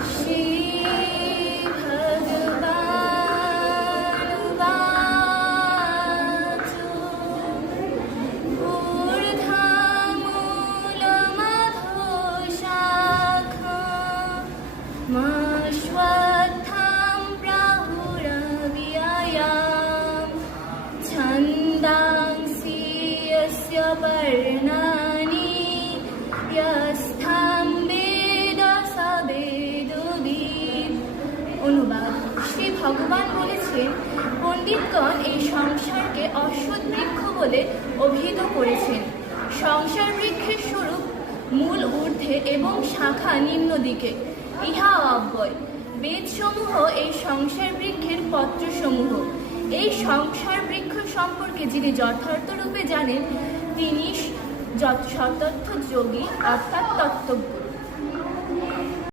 श्री भगवानुवाच ऊर्ध्वमूलमधोशाखमाश्वत्थां प्राहुरव्ययां छन्दांसि यस्य पर्णानि यस्थां वेद स वेदविद्। অনুবাদ: শ্রী ভগবান বলেছেন, পণ্ডিতগণ এই সংসারকে অশ্বত্থ বৃক্ষ বলে অভিহিত করেছেন। সংসার বৃক্ষের স্বরূপ মূল ঊর্ধ্বে এবং শাখা নিম্ন দিকে, ইহা অব্যয়। বেদসমূহ এই সংসার বৃক্ষের পত্রসমূহ। এই সংসার বৃক্ষ সম্পর্কে যিনি যথার্থ রূপে জানেন তিনি শতর্থ যোগী অর্থাৎ তত্ত্বজ্ঞ।